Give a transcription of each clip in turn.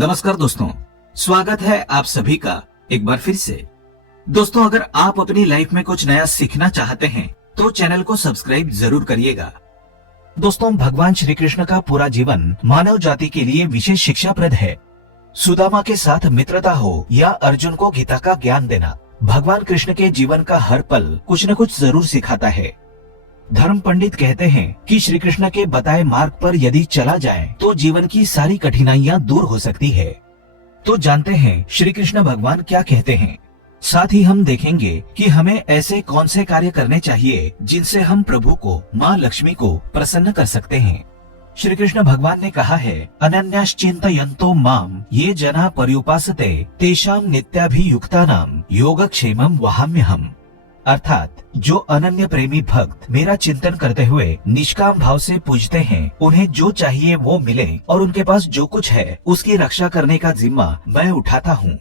नमस्कार दोस्तों, स्वागत है आप सभी का एक बार फिर से। दोस्तों, अगर आप अपनी लाइफ में कुछ नया सीखना चाहते हैं तो चैनल को सब्सक्राइब जरूर करिएगा। दोस्तों, भगवान श्री कृष्ण का पूरा जीवन मानव जाति के लिए विशेष शिक्षाप्रद है। सुदामा के साथ मित्रता हो या अर्जुन को गीता का ज्ञान देना, भगवान कृष्ण के जीवन का हर पल कुछ न कुछ जरूर सिखाता है। धर्म पंडित कहते हैं कि श्री कृष्ण के बताए मार्ग पर यदि चला जाए तो जीवन की सारी कठिनाइयां दूर हो सकती है। तो जानते हैं श्री कृष्ण भगवान क्या कहते हैं। साथ ही हम देखेंगे कि हमें ऐसे कौन से कार्य करने चाहिए जिनसे हम प्रभु को, माँ लक्ष्मी को प्रसन्न कर सकते हैं। श्री कृष्ण भगवान ने कहा है, अनन्याश्चिन्तयन्तो माम ये जना पर्युपासते तेषाम नित्याभियुक्तानाम योगक्षेमम वहाम्यहम्। अर्थात जो अनन्य प्रेमी भक्त मेरा चिंतन करते हुए निष्काम भाव से पूजते हैं, उन्हें जो चाहिए वो मिले और उनके पास जो कुछ है उसकी रक्षा करने का जिम्मा मैं उठाता हूँ।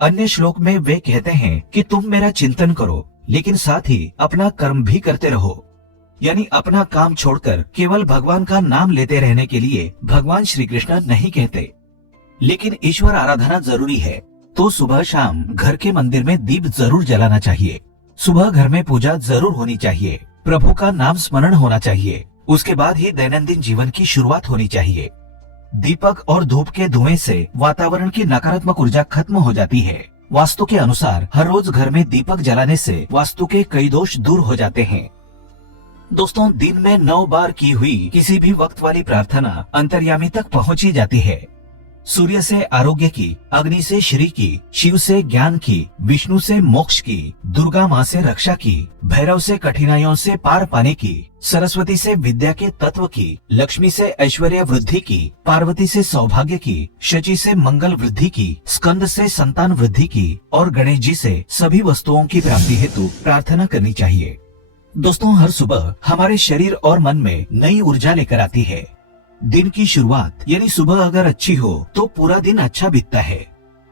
अन्य श्लोक में वे कहते हैं कि तुम मेरा चिंतन करो लेकिन साथ ही अपना कर्म भी करते रहो, यानी अपना काम छोड़कर केवल भगवान का नाम लेते रहने के लिए भगवान श्री कृष्ण नहीं कहते। लेकिन ईश्वर आराधना जरूरी है, तो सुबह शाम घर के मंदिर में दीप जरूर जलाना चाहिए। सुबह घर में पूजा जरूर होनी चाहिए, प्रभु का नाम स्मरण होना चाहिए। उसके बाद ही दैनंदिन जीवन की शुरुआत होनी चाहिए। दीपक और धूप के धुएं से वातावरण की नकारात्मक ऊर्जा खत्म हो जाती है। वास्तु के अनुसार हर रोज घर में दीपक जलाने से वास्तु के कई दोष दूर हो जाते हैं। दोस्तों, दिन में 9 बार की हुई किसी भी वक्त वाली प्रार्थना अंतर्यामी तक पहुंची जाती है। सूर्य से आरोग्य की, अग्नि से श्री की, शिव से ज्ञान की, विष्णु से मोक्ष की, दुर्गा माँ से रक्षा की, भैरव से कठिनाइयों से पार पाने की, सरस्वती से विद्या के तत्व की, लक्ष्मी से ऐश्वर्य वृद्धि की, पार्वती से सौभाग्य की, शची से मंगल वृद्धि की, स्कंद से संतान वृद्धि की और गणेश जी से सभी वस्तुओं की प्राप्ति हेतु प्रार्थना करनी चाहिए। दोस्तों, हर सुबह हमारे शरीर और मन में नई ऊर्जा लेकर आती है। दिन की शुरुआत यानी सुबह अगर अच्छी हो तो पूरा दिन अच्छा बीतता है।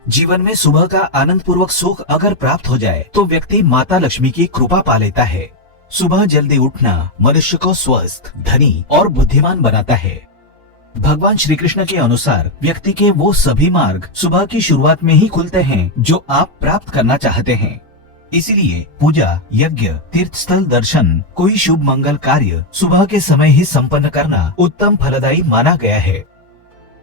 जीवन में सुबह का आनंद पूर्वक सुख अगर प्राप्त हो जाए तो व्यक्ति माता लक्ष्मी की कृपा पा लेता है। सुबह जल्दी उठना मनुष्य को स्वस्थ, धनी और बुद्धिमान बनाता है। भगवान श्री कृष्ण के अनुसार व्यक्ति के वो सभी मार्ग सुबह की शुरुआत में ही खुलते हैं जो आप प्राप्त करना चाहते हैं। इसीलिए पूजा, यज्ञ, तीर्थ स्थल दर्शन, कोई शुभ मंगल कार्य सुबह के समय ही संपन्न करना उत्तम फलदायी माना गया है।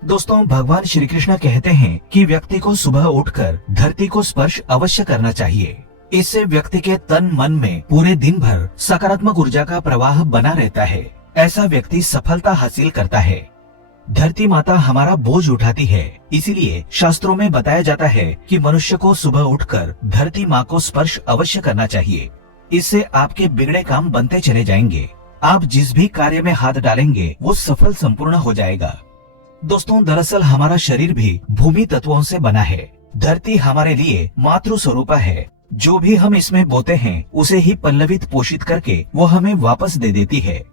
दोस्तों, भगवान श्री कृष्ण कहते हैं कि व्यक्ति को सुबह उठकर धरती को स्पर्श अवश्य करना चाहिए। इससे व्यक्ति के तन मन में पूरे दिन भर सकारात्मक ऊर्जा का प्रवाह बना रहता है। ऐसा व्यक्ति सफलता हासिल करता है। धरती माता हमारा बोझ उठाती है, इसीलिए शास्त्रों में बताया जाता है कि मनुष्य को सुबह उठकर धरती माँ को स्पर्श अवश्य करना चाहिए। इससे आपके बिगड़े काम बनते चले जाएंगे। आप जिस भी कार्य में हाथ डालेंगे वो सफल संपूर्ण हो जाएगा। दोस्तों, दरअसल हमारा शरीर भी भूमि तत्वों से बना है। धरती हमारे लिए मातृ स्वरूपा है। जो भी हम इसमें बोते हैं उसे ही पल्लवित पोषित करके वो हमें वापस दे देती है।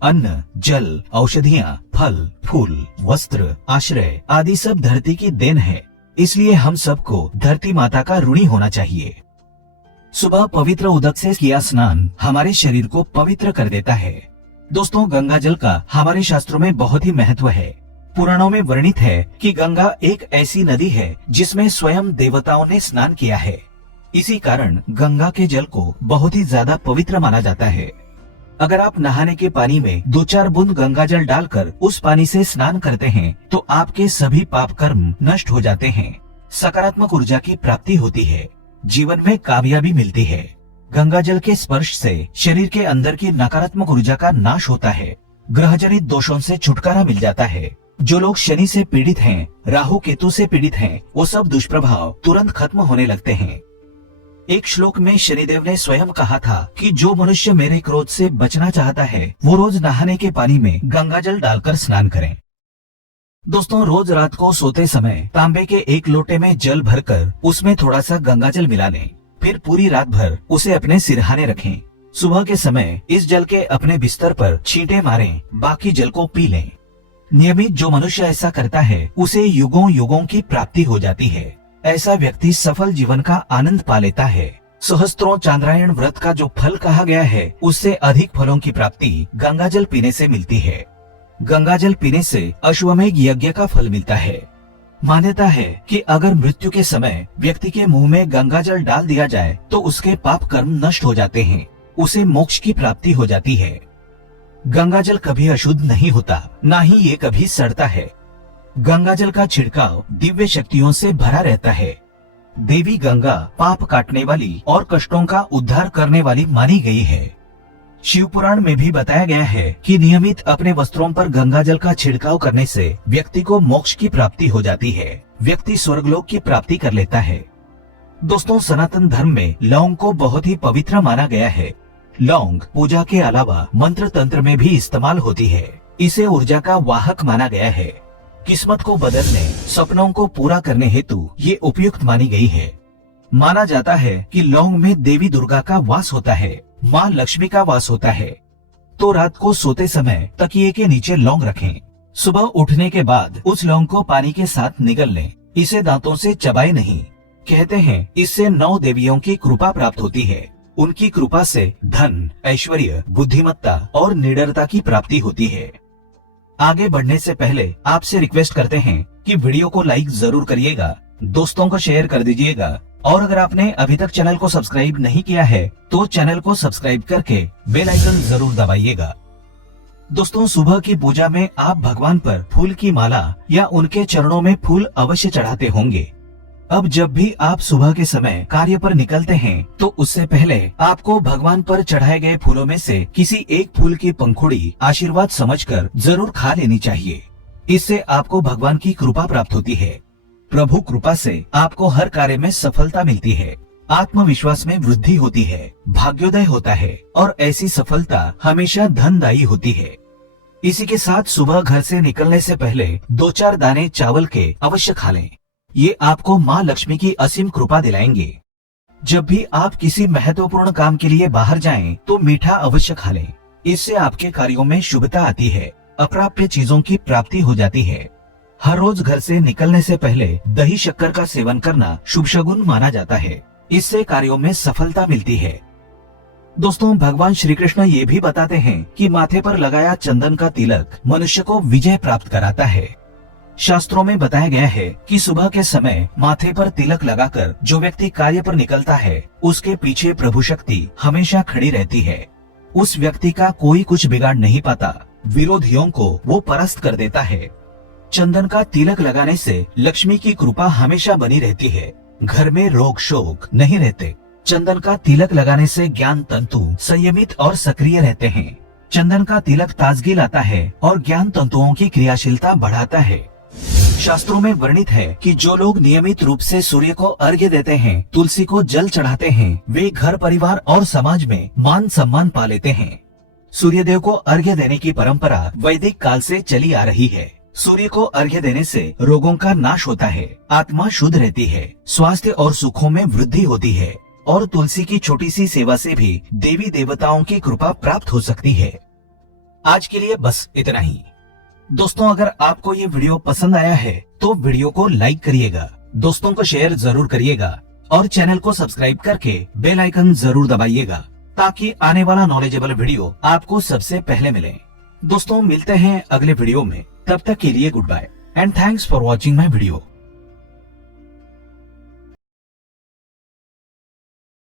अन्न, जल, औषधियाँ, फल, फूल, वस्त्र, आश्रय आदि सब धरती की देन है। इसलिए हम सबको धरती माता का ऋणी होना चाहिए। सुबह पवित्र उदक से किया स्नान हमारे शरीर को पवित्र कर देता है। दोस्तों, गंगा जल का हमारे शास्त्रों में बहुत ही महत्व है। पुराणों में वर्णित है कि गंगा एक ऐसी नदी है जिसमें स्वयं देवताओं ने स्नान किया है। इसी कारण गंगा के जल को बहुत ही ज्यादा पवित्र माना जाता है। अगर आप नहाने के पानी में 2-4 बूंद गंगा जल डालकर उस पानी से स्नान करते हैं तो आपके सभी पाप कर्म नष्ट हो जाते हैं। सकारात्मक ऊर्जा की प्राप्ति होती है, जीवन में कामयाबी मिलती है। गंगा जल के स्पर्श से शरीर के अंदर की नकारात्मक ऊर्जा का नाश होता है। ग्रहजनित दोषों से छुटकारा मिल जाता है। जो लोग शनि से पीड़ित हैं, राहु केतु से पीड़ित हैं, वो सब दुष्प्रभाव तुरंत खत्म होने लगते हैं। एक श्लोक में शनिदेव ने स्वयं कहा था कि जो मनुष्य मेरे क्रोध से बचना चाहता है वो रोज नहाने के पानी में गंगा जल डालकर स्नान करें। दोस्तों, रोज रात को सोते समय तांबे के एक लोटे में जल भरकर उसमें थोड़ा सा गंगा जल मिला लें। फिर पूरी रात भर उसे अपने सिरहाने रखें। सुबह के समय इस जल के अपने बिस्तर पर छींटे मारें, बाकी जल को पी लें। नियमित जो मनुष्य ऐसा करता है उसे युगों युगों की प्राप्ति हो जाती है। ऐसा व्यक्ति सफल जीवन का आनंद पा लेता है। सहस्त्रों चांद्रायण व्रत का जो फल कहा गया है उससे अधिक फलों की प्राप्ति गंगा जल पीने से मिलती है। गंगा जल पीने से अश्वमेध यज्ञ का फल मिलता है। मान्यता है कि अगर मृत्यु के समय व्यक्ति के मुंह में गंगा जल डाल दिया जाए तो उसके पाप कर्म नष्ट हो जाते हैं, उसे मोक्ष की प्राप्ति हो जाती है। गंगा जल कभी अशुद्ध नहीं होता, ना ही ये कभी सड़ता है। गंगा जल का छिड़काव दिव्य शक्तियों से भरा रहता है। देवी गंगा पाप काटने वाली और कष्टों का उद्धार करने वाली मानी गई है। शिव पुराण में भी बताया गया है कि नियमित अपने वस्त्रों पर गंगा जल का छिड़काव करने से व्यक्ति को मोक्ष की प्राप्ति हो जाती है, व्यक्ति स्वर्गलोक की प्राप्ति कर लेता है। दोस्तों, सनातन धर्म में लौंग को बहुत ही पवित्र माना गया है। लौंग पूजा के अलावा मंत्र तंत्र में भी इस्तेमाल होती है। इसे ऊर्जा का वाहक माना गया है। किस्मत को बदलने, सपनों को पूरा करने हेतु ये उपयुक्त मानी गई है। माना जाता है कि लौंग में देवी दुर्गा का वास होता है, माँ लक्ष्मी का वास होता है। तो रात को सोते समय तकिए के नीचे लौंग रखें। सुबह उठने के बाद उस लौंग को पानी के साथ निगल लें। इसे दांतों से चबाए नहीं। कहते हैं इससे 9 देवियों की कृपा प्राप्त होती है। उनकी कृपा से धन, ऐश्वर्य, बुद्धिमत्ता और निडरता की प्राप्ति होती है। आगे बढ़ने से पहले आपसे रिक्वेस्ट करते हैं कि वीडियो को लाइक जरूर करिएगा, दोस्तों को शेयर कर दीजिएगा और अगर आपने अभी तक चैनल को सब्सक्राइब नहीं किया है तो चैनल को सब्सक्राइब करके बेल आइकन जरूर दबाइएगा। दोस्तों, सुबह की पूजा में आप भगवान पर फूल की माला या उनके चरणों में फूल अवश्य चढ़ाते होंगे। अब जब भी आप सुबह के समय कार्य पर निकलते हैं तो उससे पहले आपको भगवान पर चढ़ाए गए फूलों में से किसी एक फूल की पंखुड़ी आशीर्वाद समझकर जरूर खा लेनी चाहिए। इससे आपको भगवान की कृपा प्राप्त होती है। प्रभु कृपा से आपको हर कार्य में सफलता मिलती है, आत्मविश्वास में वृद्धि होती है, भाग्योदय होता है और ऐसी सफलता हमेशा धनदायी होती है। इसी के साथ सुबह घर से निकलने से पहले 2-4 दाने चावल के अवश्य खा लें। ये आपको माँ लक्ष्मी की असीम कृपा दिलाएंगे। जब भी आप किसी महत्वपूर्ण काम के लिए बाहर जाएं, तो मीठा अवश्य खा लें। इससे आपके कार्यों में शुभता आती है, अप्राप्य चीजों की प्राप्ति हो जाती है। हर रोज घर से निकलने से पहले दही शक्कर का सेवन करना शुभ शगुन माना जाता है। इससे कार्यों में सफलता मिलती है। दोस्तों, भगवान श्री कृष्ण ये भी बताते हैं कि माथे पर लगाया चंदन का तिलक मनुष्य को विजय प्राप्त कराता है। शास्त्रों में बताया गया है कि सुबह के समय माथे पर तिलक लगाकर जो व्यक्ति कार्य पर निकलता है, उसके पीछे प्रभु शक्ति हमेशा खड़ी रहती है। उस व्यक्ति का कोई कुछ बिगाड़ नहीं पाता, विरोधियों को वो परास्त कर देता है। चंदन का तिलक लगाने से लक्ष्मी की कृपा हमेशा बनी रहती है। घर में रोग शोक नहीं रहते। चंदन का तिलक लगाने से ज्ञान तंतु संयमित और सक्रिय रहते हैं। चंदन का तिलक ताजगी लाता है और ज्ञान तंतुओं की क्रियाशीलता बढ़ाता है। शास्त्रों में वर्णित है कि जो लोग नियमित रूप से सूर्य को अर्घ्य देते हैं, तुलसी को जल चढ़ाते हैं, वे घर परिवार और समाज में मान सम्मान पा लेते हैं। सूर्यदेव को अर्घ्य देने की परंपरा वैदिक काल से चली आ रही है। सूर्य को अर्घ्य देने से रोगों का नाश होता है, आत्मा शुद्ध रहती है, स्वास्थ्य और सुखों में वृद्धि होती है और तुलसी की छोटी सी सेवा से भी देवी देवताओं की कृपा प्राप्त हो सकती है। आज के लिए बस इतना ही। दोस्तों, अगर आपको ये वीडियो पसंद आया है तो वीडियो को लाइक करिएगा, दोस्तों को शेयर जरूर करिएगा और चैनल को सब्सक्राइब करके बेल आइकन जरूर दबाइएगा ताकि आने वाला नॉलेजेबल वीडियो आपको सबसे पहले मिले। दोस्तों, मिलते हैं अगले वीडियो में। तब तक के लिए goodbye and thanks for watching my video.